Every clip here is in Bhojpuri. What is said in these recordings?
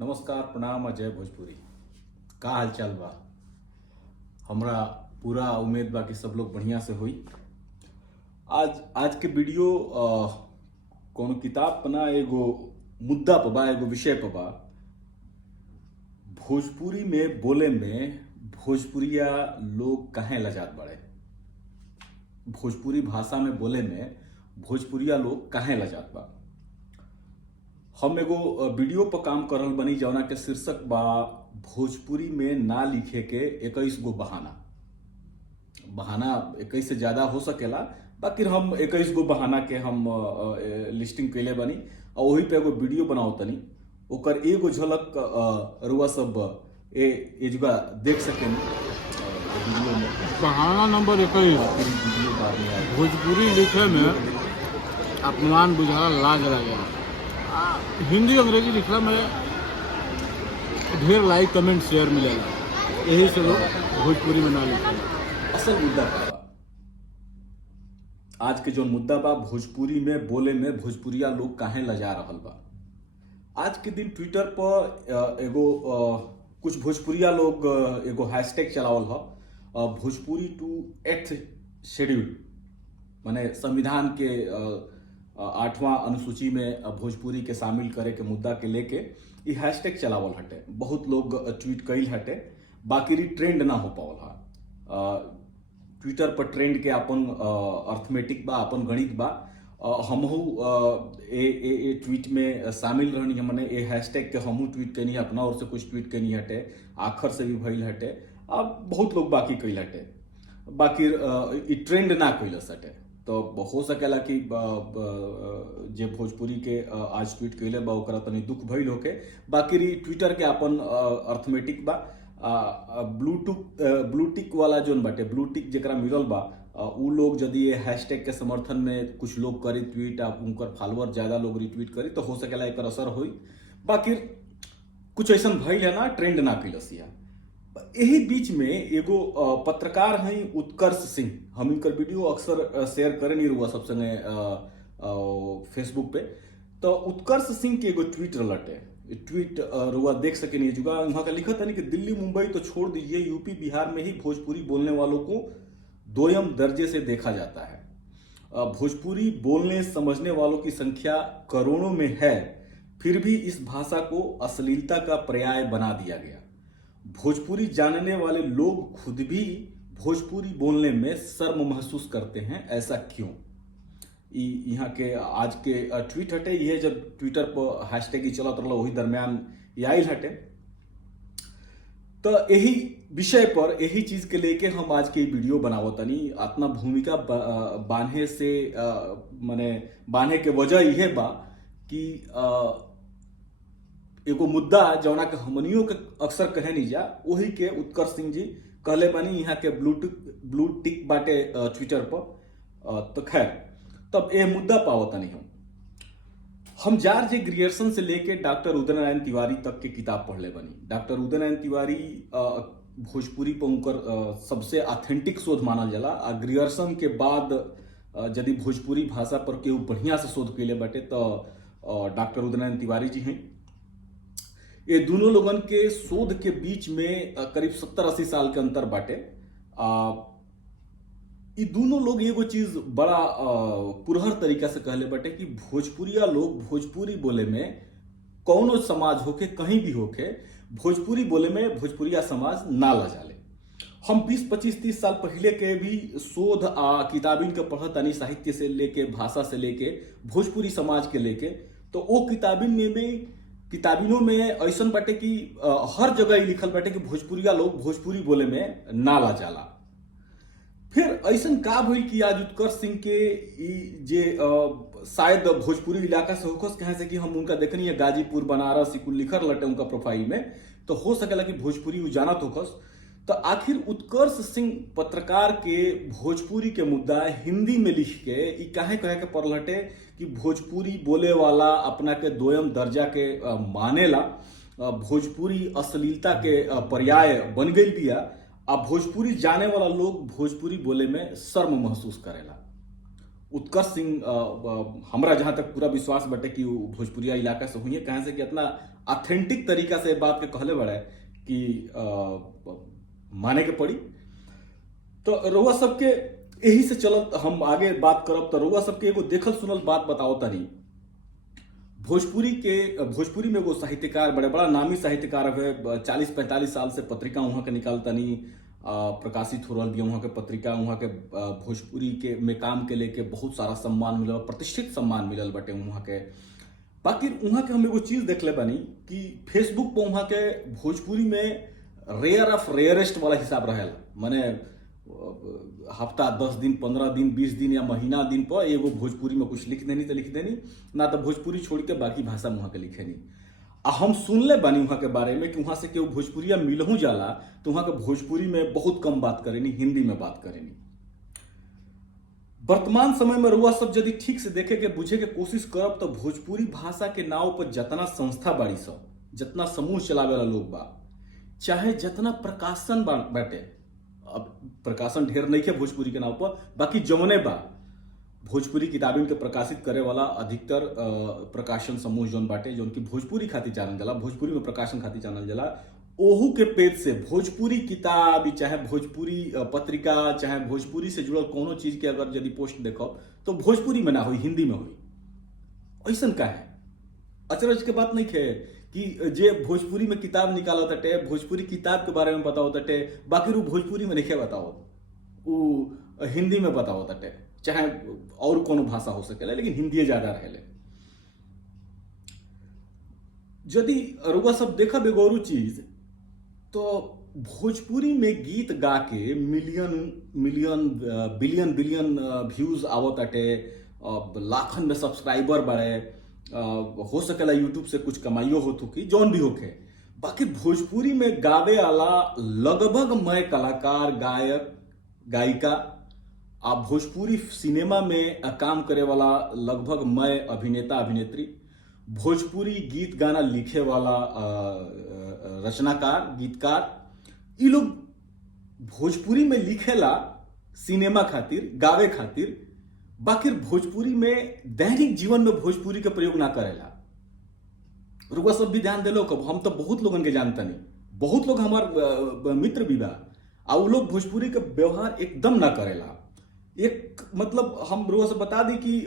नमस्कार, प्रणाम। अजय भोजपुरी। का हालचाल बा? हमरा पूरा उम्मीद बा कि सब लोग बढ़िया से होई। आज के वीडियो कोनो किताब पर ना, एगो मुद्दा पर बा, एगो विषय पर बा। भोजपुरी में बोले में भोजपुरिया लोग काहे लजात बाड़े? भोजपुरी भाषा में बोले में भोजपुरिया लोग काहे लजात बा? हम एगो वीडियो पर काम कर रहल बनी जौना के शीर्षक बा भोजपुरी में ना लिखे के 21 गो बहाना। बहाना 21 से ज्यादा हो सकेला, बाकी हम 21 गो बहाना के हम लिस्टिंग कैले बनी और वही पे एगो वीडियो बनाओ तनी। ओकर एगो झलक रुआ सब एजुगा देख सकें वीडियो में। बहाना नंबर 21। वीडियो बाद में आई। भोजपुरी लिखे में अपमान बुझाला, लाज लगेला। हिंदी अंग्रेजी लिखला में ढेर लाइक कमेंट शेयर मिलेला, यही से लोग भोजपुरी में ना लिखेला। असल मुद्दा का बा, आज के जो मुद्दा बा भोजपुरी में बोले में भोजपुरिया लोग काहे लजा रहल बा। आज के दिन ट्विटर पर एगो कुछ भोजपुरिया लोग एगो हैशटैग चलावल ह, भोजपुरी टू 8th शेड्यूल, माने संविधान के 8वां अनुसूची में भोजपुरी के शामिल करे के मुद्दा के लेके ई हैशटैग चलावल हटे। बहुत लोग ट्वीट कइल हटे, बाकी ट्रेंड ना हो पावल हा। ट्विटर पर ट्रेंड के अपन अर्थमेटिक बा, अपन गणित बा। हमहू ए ट्वीट में शामिल रहनी है, मने ए हैशटैग के हमहू ट्वीट कनी, अपना ओर से कुछ ट्वीट कनी हटे, आखर से भी भइल हटे। अब बहुत लोग बाकी कइल हटे, बाकी ई ट्रेंड ना कइलस हटे। तो हो सकेला कि जे भोजपुरी के आज ट्वीट कइले बा ओकरा तनी दुख भइल होके, बाकी ट्विटर के अपन अर्थमेटिक बा। ब्लू टिक वाला जोन बाटे, ब्लू टिक जेकरा मिलल बा, उ लोग यदि ये हैशटैग के समर्थन में कुछ लोग करी ट्वीट, उनकर फॉलोअर ज्यादा लोग रिट्वीट करी तो हो सकेला एकर असर होई। बाकी कुछ ऐसा भइल है ना, ट्रेंड ना कइलस या। यही बीच में एगो पत्रकार हैं उत्कर्ष सिंह, हम इनकर वीडियो अक्सर शेयर करे नहीं रुआ सब संगे फेसबुक पे। तो उत्कर्ष सिंह के एगो ट्वीट रलटे, ट्वीट रुआ देख सके नहीं जुगा। वहां का लिखा था नहीं कि दिल्ली मुंबई तो छोड़ दीजिए, यूपी बिहार में ही भोजपुरी बोलने वालों को दोयम दर्जे से देखा जाता है। भोजपुरी बोलने समझने वालों की संख्या करोड़ों में है, फिर भी इस भाषा को अश्लीलता का पर्याय बना दिया गया। भोजपुरी जानने वाले लोग खुद भी भोजपुरी बोलने में शर्म महसूस करते हैं, ऐसा क्यों? यहाँ के आज के ट्वीट हटे, ये जब ट्विटर पर हैशटैग ही चलत रहा वही दरमियान ये आइल हटे। तो यही विषय पर, यही चीज के लेके हम आज के वीडियो बनावतनी। अपना भूमिका बांधे से माने बांधे के वजह यह बा कि एगो मुद्दा जौना के हमनियों के अक्सर कहे नहीं जा, वही के उत्कर्ष सिंह जी कहले बानी यहाँ के ब्लू टिक बाटे ट्विटर पर। तो खैर, तब ये मुद्दा पावता नहीं हम जॉर्ज ग्रियर्सन से लेके डॉक्टर उदय नारायण तिवारी तक के किताब पढ़ले बनी। डॉक्टर उदय नारायण तिवारी भोजपुरी पर उनकर सबसे ऑथेंटिक शोध मानल जाला। ग्रियर्सन के बाद यदि भोजपुरी भाषा पर केहू बढ़िया से शोध कैले बाटे तो डॉक्टर उदय नारायण तिवारी जी हैं। ये दोनों लोगन के शोध के बीच में करीब 70-80 साल के अंतर बाटे। ये दोनों लोग एगो चीज बड़ा पुरहर तरीका से कहले बाटे कि भोजपुरिया लोग भोजपुरी बोले में, कौनो समाज होके कहीं भी होके, भोजपुरी बोले में भोजपुरिया समाज ना लजाले। हम 20-25-30 साल पहले के भी शोध किताबिन के पढ़त आनी, साहित्य से लेके, भाषा से लेके, भोजपुरी समाज के लेके। तो वो किताबिनों में ऐसा बाटे कि हर जगह ही लिखल बाटे कि भोजपुरिया लोग भोजपुरी बोले में ना लजाला। फिर ऐसा का भइल कि आज उत्कर्ष सिंह के जे शायद भोजपुरी इलाका से होखस, कहे से कि हम उनका देखनी है गाजीपुर, बनारस, कुल लिखल लटे उनका प्रोफाइल में, तो हो सकेला कि भोजपुरी जानत होखस। तो आखिर उत्कर्ष सिंह पत्रकार के भोजपुरी के मुद्दा हिंदी में लिख के ई काहे कहे के पड़ल हटे कि भोजपुरी बोले वाला अपना के दोयम दर्जा के मानेला, भोजपुरी अश्लीलता के पर्याय बन गई बिया, आ भोजपुरी जाने वाला लोग भोजपुरी बोले में शर्म महसूस करेला। उत्कर्ष सिंह हमरा जहां तक पूरा विश्वास बटे कि भोजपुरिया इलाका से हुई है, कहाँ से कि इतना ऑथेंटिक तरीका से बात के कहले बड़े कि माने के पड़ी। तो रउआ सबके यही से चलत हम आगे बात करब। तो रउआ सबके एगो देखल सुनल बात बताओ तनी। भोजपुरी में एगो साहित्यकार बड़े बड़ा नामी साहित्यकार है, 40-45 साल से पत्रिका वहां के निकालतनी प्रकाशित हो रहा बिया वहां के पत्रिका। वहां के भोजपुरी के में काम के लेके बहुत सारा सम्मान मिलल, प्रतिष्ठित सम्मान मिलल बटे वहां के। बाकी वहां के हम एगो चीज देख ले बानी कि फेसबुक पर वहां के भोजपुरी में रेयर ऑफ रेयरेस्ट वाला हिसाब रहेला। माने हफ्ता 10 दिन 15 दिन 20 दिन या महीना दिन पर एगो भोजपुरी में कुछ लिख देनी तो लिख देनी, ना तो भोजपुरी छोड़ के बाकी भाषा वहां के लिखे नहीं। आ हम सुनले बानी वहां के बारे में कि वहां से केहू भोजपुरिया मिलहू जाला तो वहां के भोजपुरी में बहुत कम बात करेनी, हिंदी में बात करेनी। वर्तमान समय में रुआ सब यदि ठीक से देखे के बुझे के कोशिश करब तो भोजपुरी भाषा के नाव पर जितना संस्था बाड़ी सब, जितना समूह चलावे वाला लोग बा, चाहे जितना प्रकाशन बाटे, अब प्रकाशन ढेर नहीं है भोजपुरी के नाम पर, बाकी जमने बा भोजपुरी किताबिन के प्रकाशित करे वाला अधिकतर प्रकाशन समूह जौन बाटे, जौन की भोजपुरी खातिर जानल जाला, भोजपुरी में प्रकाशन खातिर जानल जाला, ओहू के पेज से भोजपुरी किताब चाहे भोजपुरी पत्रिका चाहे भोजपुरी से जुड़ल कोनो चीज के अगर यदि पोस्ट देखो तो भोजपुरी में ना हुई, हिंदी में हुई। ऐसा का है अचरज के बात नहीं है कि जे भोजपुरी में किताब निकालो तटे, भोजपुरी किताब के बारे में बताओ तटे, बाकी वो भोजपुरी में नहीं बताओ, वो हिंदी में बताओ तटे, चाहे और कोनो भाषा हो सके, लेकिन हिंदी ज्यादा रहे। यदि रुआ सब देखा बेगौरू चीज तो भोजपुरी में गीत गा के मिलियन बिलियन व्यूज आवत अटे, लाखन में सब्सक्राइबर बढ़े, हो सकेला यूट्यूब से कुछ कमाइयो हो थुकी जौन भी होके। बाकी भोजपुरी में गावे वाला लगभग मैं कलाकार गायक गायिका आ भोजपुरी सिनेमा में काम करे वाला लगभग मैं अभिनेता अभिनेत्री, भोजपुरी गीत गाना लिखे वाला रचनाकार गीतकार, ये लोग भोजपुरी में लिखेला सिनेमा खातिर गावे खातिर, बाकी भोजपुरी में दैनिक जीवन में भोजपुरी का प्रयोग ना करेला। रुआ सब भी ध्यान दिलो, कब हम तो बहुत लोगन के जानता नहीं, बहुत लोग हमार मित्र भी बा आ उ लोग भोजपुरी का व्यवहार एकदम ना करेला। एक मतलब हम रुआ से बता दी कि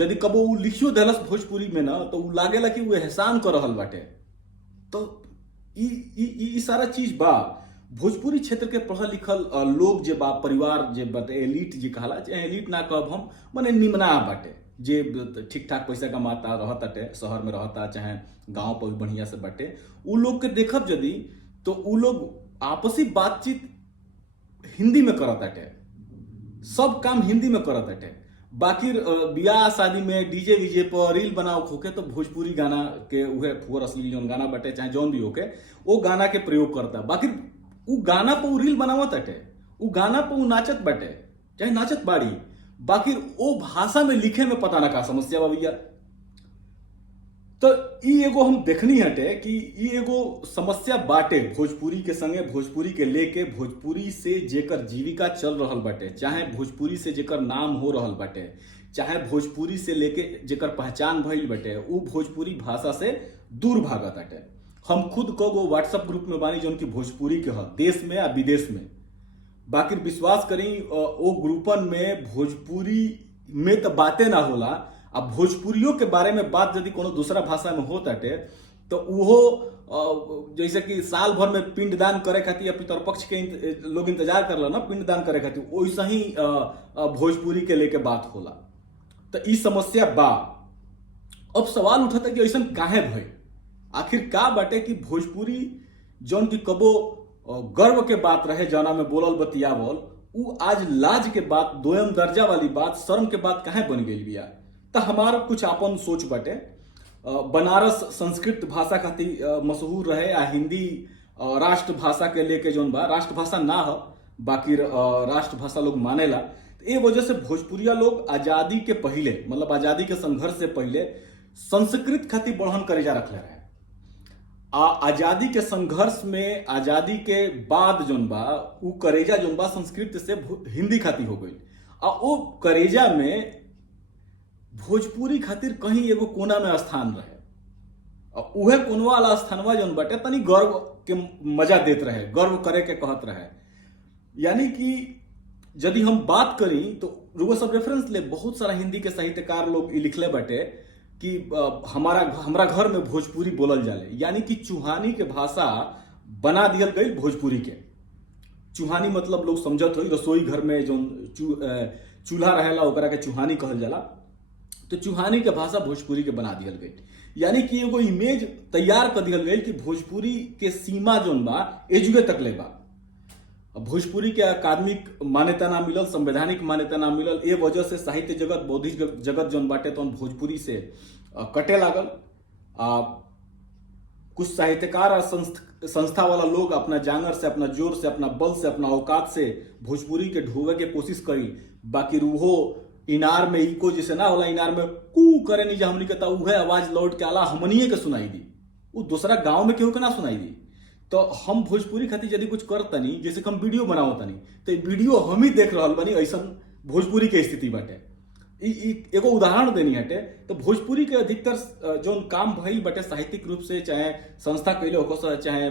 यदि कबो उ लिखियो देलस भोजपुरी में ना तो उ लागेला कि वो एहसान कर रहल बाटे। तो ई सारा चीज बा भोजपुरी क्षेत्र के पढ़ल लिखल लोग जे बा, परिवार जे बाटे, एलिट जे कहला, चाहे एलिट ना कहब हम, माने निम्ना बाटे, जे ठीक ठाक पैसा कमाता रहताटे, शहर में रहता चाहे गांव पर भी बढ़िया से बाटे, उ लोग के देखब यदि तो उ लोग आपसी बातचीत हिंदी में करताटे, सब काम हिंदी में करताटे। बाकी बियाह शादी में डीजे वीजे पर रील बनाओ होके तो भोजपुरी गाना के उहे फुअर असली जौन गाना बटे चाहे जौन भी होके वो गाना के प्रयोग करता। बाकी उ गाना पर उ रील बनावत अटे, उ गाना पर उ नाचत बटे चाहे नाचत बाड़ी, बाकी वो भाषा में लिखे में पता ना का समस्या बा भैया। तो ई एगो हम देखनी हटे कि ई एगो समस्या बाटे भोजपुरी के संगे, भोजपुरी के लेके, भोजपुरी से जेकर जीविका चल रहल बाटे, चाहे भोजपुरी से जेकर नाम हो रहल बाटे, चाहे भोजपुरी से लेके जेकर पहचान भइल बाटे, उ भोजपुरी भाषा से दूर भागत बाटे। हम खुद को व्हाट्सएप ग्रुप में बानी जौन की भोजपुरी के ह, देश में या विदेश में, बाकी विश्वास करी वो ग्रुपन में भोजपुरी में तो बातें ना होला, अब भोजपुरियों के बारे में बात यदि कोनो दूसरा भाषा में होता है तो वो जैसे कि साल भर में पिंडदान करे खातिर या पितरपक्ष के लोग इंतजार करला ना पिंडदान करे खातिर, वैसा ही भोजपुरी के लेके बात होला। तो ई समस्या बा। अब सवाल उठता कि ऐसा काहे भई, आखिर का बाटे कि भोजपुरी जौन की कबो गर्व के बात रहे, जाना में बोलल बतियावल, उ आज लाज के बात, दोयम दर्जा वाली बात, शर्म के बात काहे बन गई बिया। तो हमारा कुछ अपन सोच बाटे। बनारस संस्कृत भाषा खातिर मशहूर रहे, आ हिंदी राष्ट्रभाषा के लेके जौन बा, राष्ट्रभाषा ना हो बाकी राष्ट्रभाषा लोग मानेला। तो ए वजह से भोजपुरिया लोग आजादी के पहले, मतलब आजादी के संघर्ष से पहले संस्कृत खातिर बढ़न करेजा रखले रहे। आजादी के संघर्ष में, आजादी के बाद जौन बा उ करेजा जौन बा संस्कृत से हिंदी खातिर हो गई, आ वो करेजा में भोजपुरी खातिर कहीं एगो कोना में स्थान रहे। उहे कोनो वाला स्थानवा जौन बाटे तनी गर्व के मजा देत रहे, गर्व करे के कहत रहे। यानी कि यदि हम बात करी तो रुआ सब रेफरेंस ले, बहुत सारा हिंदी के साहित्यकार लोग ई लिखले बाटे कि हमारा घर में भोजपुरी बोलल जाले, यानी कि चूहानी के भाषा बना दियल गई भोजपुरी के। चूहानी मतलब लोग समझत हो रसोई घर में जो चूल्हा रहेला ओकरा के चूहानी कहल जाला, तो चूहानी के भाषा भोजपुरी के बना दियल गई। यानी कि एगो इमेज तैयार कर दियल गई कि भोजपुरी के सीमा जोन बा एजुगे तक ले बा। भोजपुरी के अकादमिक मान्यता ना मिलल, संवैधानिक मान्यता ना मिलल, ए वजह से साहित्य जगत, बौद्धिक जगत जोन बाटे तो भोजपुरी से कटे लागल। कुछ साहित्यकार और संस्था वाला लोग अपना जांगर से, अपना जोर से, अपना बल से, अपना औकात से भोजपुरी के ढोवे के कोशिश करी, बाकी रूहो इनार में इको जैसे ना होला, इनार में कू करे नहीं जा हमनी के, उहे आवाज लौट के आला हमनिए के सुनाई दी, वो दूसरा गांव में केहू के ना सुनाई दी। तो हम भोजपुरी खातिर यदि कुछ कर तनी, जैसे हम वीडियो बनाओ तनी, तो वीडियो हम ही देख रहल बानी, ऐसा भोजपुरी के स्थिति बाटे। एगो उदाहरण देनी हटे तो भोजपुरी के अधिकतर जोन काम भइल बाटे साहित्यिक रूप से, चाहे संस्था कैले हो, चाहे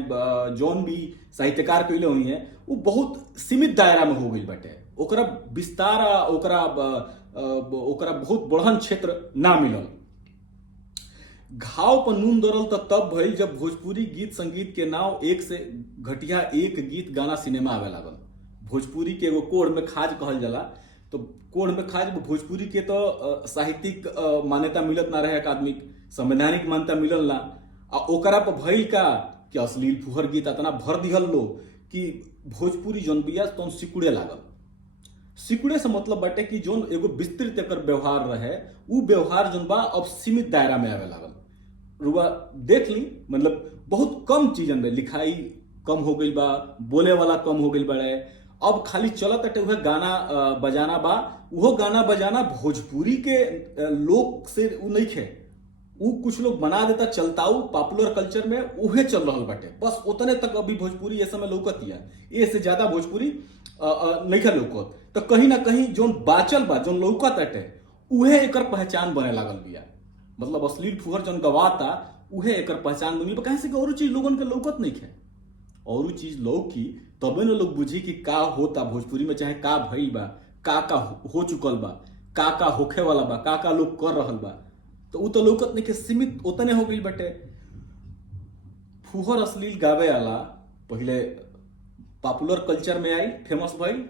जोन भी साहित्यकार कैले हुई है, वो बहुत सीमित दायरा में हो गई बाटे। ओकरा विस्तार, ओकरा बहुत बढ़न क्षेत्र ना मिलल। घाव पर नून दरल तो तब भइल जब भोजपुरी गीत संगीत के नाव एक से घटिया एक गीत गाना सिनेमा आवे लागल। भोजपुरी के एगो कोड में खाज कहल जाला, तो कोड में खाज भोजपुरी के तो साहित्यिक मान्यता मिलत ना रहे, अकादमिक संवैधानिक मान्यता मिलल ना, आ ओकरा पर भइल का कि अश्लील फुहर गीत इतना भर दिहल लो कि भोजपुरी जोन बिया तो सिकुड़े लागल। सिकुड़े से मतलब बाटे कि जोन एगो विस्तृत एकर व्यवहार रहे, उ व्यवहार जोन बा अब सीमित दायरा में आवे लागल। रुआ देख ली, मतलब बहुत कम चीजन में लिखाई कम हो गई बा, बोले वाला कम हो गई बड़े, अब खाली चलत अटे उहे गाना बजाना बा। उहो गाना बजाना भोजपुरी के लोग से उ नहीं खे, उ कुछ लोग बना देता चलताऊ पॉपुलर कल्चर में, उहे चल रहा बाटे, बस उतने तक अभी भोजपुरी ये समय लौकतिया, ये से ज्यादा भोजपुरी नहीं खे लौकत। तो कहीं ना कहीं जोन बाचल बा, जोन लौकत अटे, उहे एकर पहचान बने लागल बिया। मतलब अश्लील फुहर जोन गवाता उहे एकर पहचान बनी बा, कहीं से और चीज लोगन के लौकत नहीं खे। और चीज लौकी तबे न लोग बुझी कि का होता भोजपुरी में, चाहे का भइल बा, का हो चुकल बा, का होखे वाला बा, का लोग कर रहल बा, तो उ तो लौकत नहीं के, सीमित उतने हो गई बटे। फुहर अश्लील गावे वाला पहले पॉपुलर कल्चर में आई, फेमस भइल,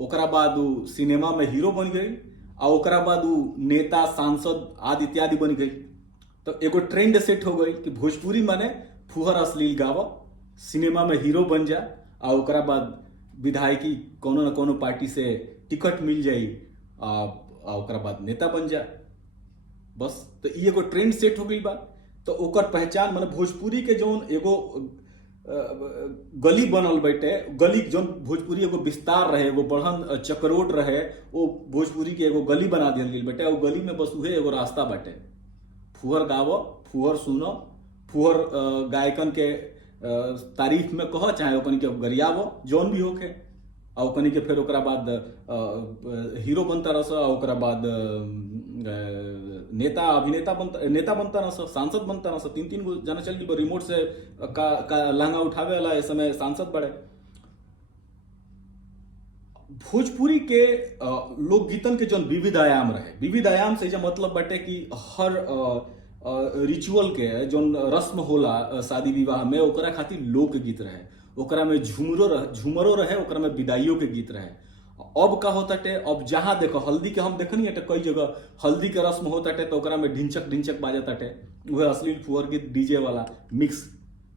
ओकरा बाद उ सिनेमा में हीरो बन गई, आ ओकरा बाद उ नेता, सांसद आदि इत्यादि बन गई। तो एगो ट्रेंड सेट हो गई कि भोजपुरी माने फुहर अश्लील गावा, सिनेमा में हीरो बन जा, आ ओकरा बाद विधायकी कोनो न कोनो पार्टी से टिकट मिल जाई, आ ओकरा बाद नेता बन जा, बस। तो ये एगो ट्रेंड सेट हो गई बा। तो ओकर पहचान माने भोजपुरी के जोन एगो गली बनल बैठे, गली जोन भोजपुरी एगो विस्तार रहे, एगो बढ़न चक्रोट रहे, वो भोजपुरी के एगो गली बना दियल गेल बैठे, और गली में बस उहे एगो रास्ता बाटे, फुहर गावो, फुहर सुनो, फुहर गायकन के तारीफ में कहो, चाहे ओकनी के गरियावो, जोन भी होके, आ ओकनी के फिर ओकरा बाद हीरो बनता रह, ओकरा बाद नेता नेता बनता रह, सांसद बनता रह, 3-3 गो जना चल जी रिमोट से का लहंगा उठावे वाला इस समय सांसद बड़े। भोजपुरी के लोकगीतन के जोन विविध आयाम रहे, विविध आयाम से मतलब बाटे कि हर रिचुअल के जोन रस्म होला शादी विवाह में, ओकरा खातिर लोकगीत रहे, ओकरा में झूमरो रहे, ओकरा में विदाइयों के गीत रहे। अब का होता टे, अब जहां देखो हल्दी के हम देखनी है, कई जगह हल्दी के रस्म होता टे तो ओकरा में ढिंचक बाजता टे, वह अश्लील फुहर गीत, डीजे वाला मिक्स,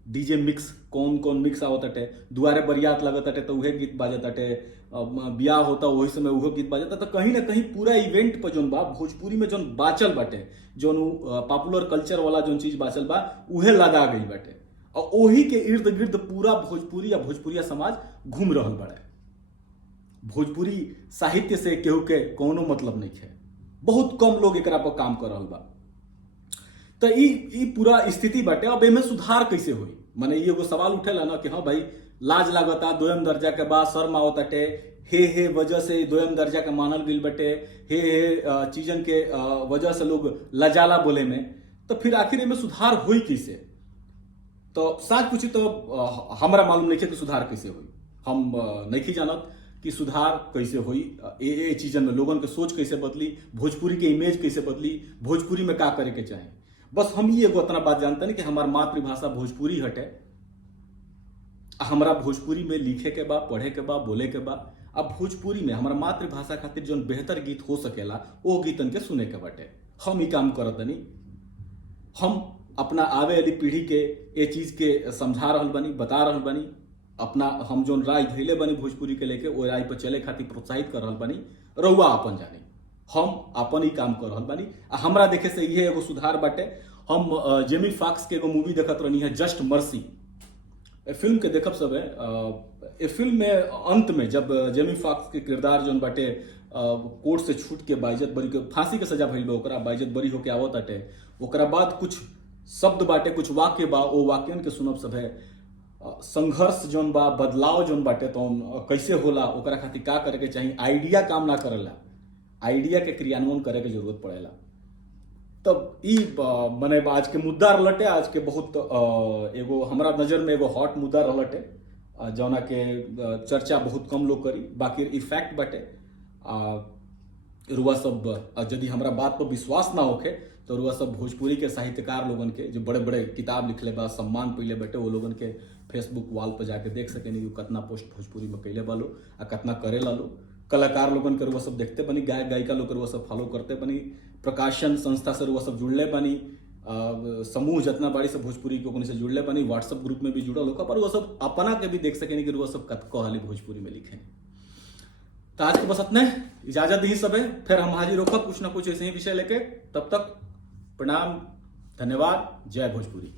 डीजे मिक्स, कौन मिक्स आवता टे, दुआरे बरियात लगता टे तो वह गीत बाजता टे, ब्याह होता वही समय वह गीत बाजता। तो कहीं ना कहीं पूरा इवेंट पर जोन बा भोजपुरी में जोन बाचल बाटे, जोन पॉपुलर कल्चर वाला जोन चीज बाचल बा उहे लगा गई बाटे, और ओही के इर्द गिर्द पूरा भोजपुरी या भोजपुरिया समाज घूम रहल बाड़े। भोजपुरी साहित्य से केहू के कोनो मतलब नहीं है, बहुत कम लोग एकरा पर काम कर रहल बा। तो ई पूरा स्थिति बाटे। अब एमे सुधार कैसे होई, माने ये एगो सवाल उठेला ना कि हाँ भाई लाज लागता, दोयम दर्जा के बाद शर्म आवताटे, हे वजह से दोयम दर्जा के मानल गइल बटे, हे चीजन के वजह से लोग लजाला बोले में। तो फिर आखिर में सुधार हुई कैसे? तो साच पूछी तो हमरा मालूम नहीं है कि सुधार कैसे हुई। हम नहीं जानत कि सुधार कैसे हुई, ये चीजन में लोगन के सोच कैसे बदली, भोजपुरी के इमेज कैसे बदली, भोजपुरी में का करे के चाहे। बस हम ये एगो इतना बात जानते हैं कि हमार मातृभाषा भोजपुरी हटे, हमरा भोजपुरी में लिखे के बा, पढ़े के बा, बोले के बा। अब भोजपुरी में हमारा मातृभाषा खातिर जो बेहतर गीत हो सकेला वो गीतन के सुने के बाटे। हम ही काम करत नहीं, हम अपना आवे वाली पीढ़ी के ये चीज के समझा रहल बनी, बता रहल बनी। अपना हम जो राय धैले बनी भोजपुरी के लेके वो राय पर चले खातिर प्रोत्साहित कर रहल बनी। रउआ अपन जानी, हम अपन ही काम कर रहल बनी। हमरा देखे से ये एगो सुधार बाटे। हम जेमी फॉक्स के एगो मूवी देखत रहनी है, जस्ट मर्सी। फिल्म के देखब सब है। फिल्म में अंत में जब जेमी फॉक्स के किरदार जो बाटे कोर्ट से छूट के बाइज्जत बरी के फांसी के सजा भइल बा, ओकरा बाइज्जत बरी होके आवत आटे। ओकरा बाद कुछ शब्द बाटे, कुछ वाक्य बा, ओ वाक्यन के सुनब सब है। संघर्ष जोन बा, बदलाव जोन बाटे तो कैसे होला, ओकरा खातिर का करे के चाहिए। आइडिया काम ना करेला, आइडिया के क्रियान्वयन करे के जरूरत पड़ेला। तब ई मने आज के मुद्दा रहलटे, आज के बहुत एगो हमरा नजर में एगो हॉट मुद्दा रहलटे, जौना के चर्चा बहुत कम लोग करी। बाकी ई फैक्ट बाटे। रुआ सब यदि हमरा बात पर विश्वास ना होखे तो रुआ सब भोजपुरी के साहित्यकार लोगन के जो बड़े बड़े किताब लिखले बा, सम्मान पइले बाटे, वो लोगन के फेसबुक वॉल पर जाके देख सकेनी कि कितना पोस्ट भोजपुरी में कैले बा लो आ कितना करे ला लो। कलाकार लोगन के रुआ सब देखते बनी, गायक गायिका लोग के रुआ सब फॉलो करते बनी, प्रकाशन संस्था से रुआ सब जुड़ले बनी, समूह जितना बाड़ी से भोजपुरी के से जुड़ले बनी, व्हाट्सएप ग्रुप में भी जुड़ल होगा, पर वो सब अपना के भी देख सकेनी कि रुआ सब कहली भोजपुरी में लिखे। तो आज के बस इतने, इजाजत ही सब है। फिर हम हाजिर होकर कुछ ना कुछ ऐसे ही विषय लेके। तब तक प्रणाम, धन्यवाद, जय भोजपुरी।